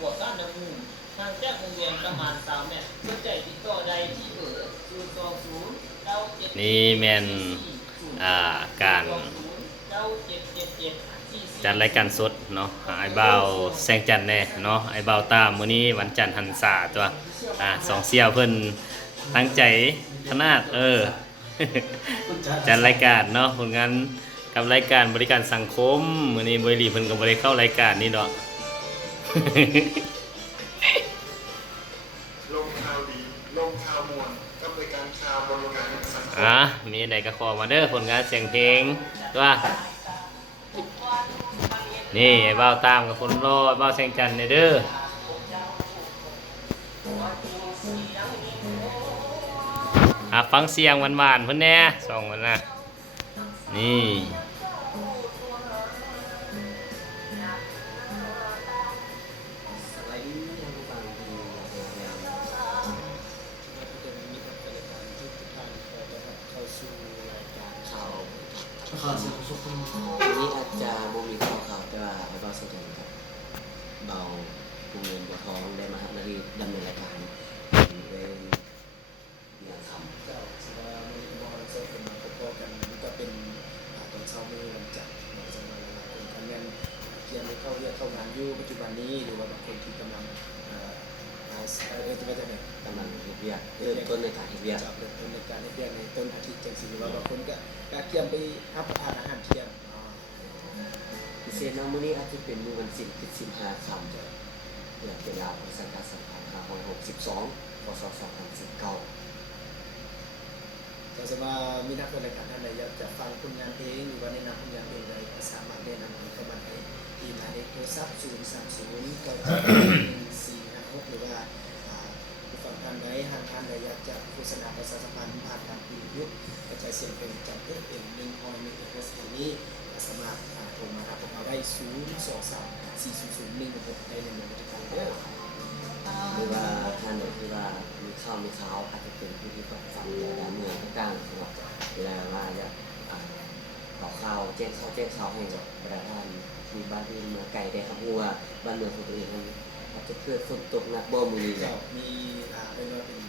ปวดก้านน้ำมูกทางแจ้งวงเวียนประมาณ3 เมตรสนใจติดต่อใดที่เบอร์020 977นี่แม่นการจัดรายการสดเนาะไอ้บ่าวแสงจันทร์แน่เนาะไอ้บ่าวตามมื้อนี้วันจันทร์หันษาตัวสองเสี่ยวเพิ่นตั้งใจขนาดจัดรายการเนาะผลงานกับรายการบริการสังคมมื้อนี้บริลีเพิ่นก็บ่ได้เข้ารายการนี้ดอกลงข่าวดีลงข่าวมวลก็เป็นการข่าวบริการสังคมมีใดก็ขอมาเด้อผลงานเสียงเพลงตัวนี่ไอ้บ่าวตามกับคนรอไอ้บ่าวแสงจันทร์เด้อฟังเสียงหวานๆเพิ่นแน่สองมันนะนี่ข่าววันนี้อาจจะบ่มีข่าวแต่ว่าไอ้บ่าวสนใจครับเบาโรงเรียนบัวทองได้มาหน้าที่ดำเนินรายการเป็นงานทำ เจ้าสำหรับมือบอลเซอร์เป็นมาพบกันก็เป็นตอนเช้ามือวันจันทร์เราจะมาเป็นการงานเกี่ยวกับเข้างานอยู่ปัจจุบันนี้หรือว่าบางคนที่กำลังจะไปไหน กำลังเฮ็ดเวียกเริ่มต้นในการเฮ็ดเวียก จะเริ่มต้นในการเรียนในต้นอาทิตย์จังสิหรือว่าบางคนก็เกี่ยมไปรับประทานอาหารเที่ยง พิเศษเนาะมื้อนี้อาจจะเป็นมื้อวันศิลป์ที่15ค่ำเดือนตุลาคม2562พศ2019จะสมามีนักรายการท่านใดอยากจะฟังผลงานเพลงหรือว่าแนะนำผลงานเพลงใดก็สามารถแนะนำเข้ามาให้ที่หมายเลขโทรศัพท์030 97456หรือว่าผู้ฟังท่านใดทางท่านใดอยากจะโฆษณาประชาสัมพันธ์ผ่านทางวิทยุกระจายเสียงเป็นจัดเต็ม1.1 นี้สามารถโทรมาหาพวกเราได้023 400 116ได้ในเมืองบริการเด้อ หรือว่าท่านใดที่ว่ามีข่าวอาจจะเป็นผู้ที่ฟังเกี่ยวกับเมืองต่างๆนะครับเวลาว่าจะข่าวแจ้งข่าวให้กับประชาชนมีบ้านที่เมืองไกลได้ครับเพราะว่าบ้านเมืองของตัวเองมันอาจจะเกิดฝนตกหนักบ่มีมีเป็นว่าเป็น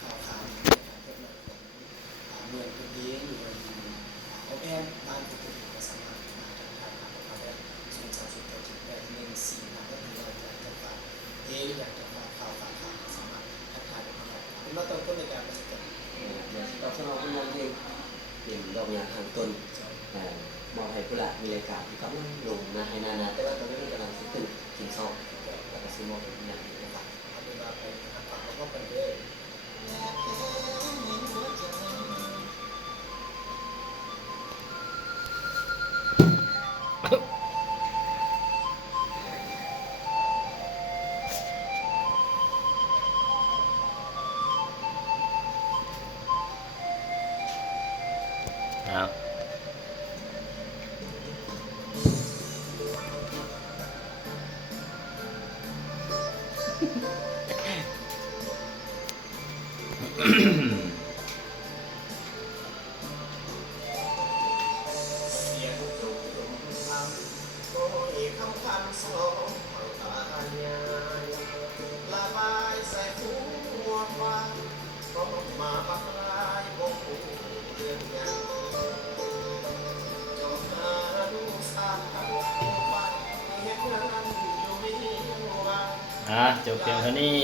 ข่าวของเมืองพื้นที่หรือว่าเอาแอนบ้านของตัวเองก็สามารถมาทางเราได้030 814นะครับที่เราอยากจะฝากอยากจะฝากข่าวสามารถทักทายกันมาเป็นว่าตอนต้นในการประชุมกันเดี๋ยวเราสนองกำลังเป็นดอกยางทางต้นมองให้ผู้ละมีรายการที่กำลังลงมาให้นาแต่ว่าตอนนี้กำลังขึ้นกินซอกแล้วก็ซื้อมองเป็นอย่างนี้นะครับเอาเวลาไปฝากแล้วก็ไปเรื่อยจบเพียงเท่านี้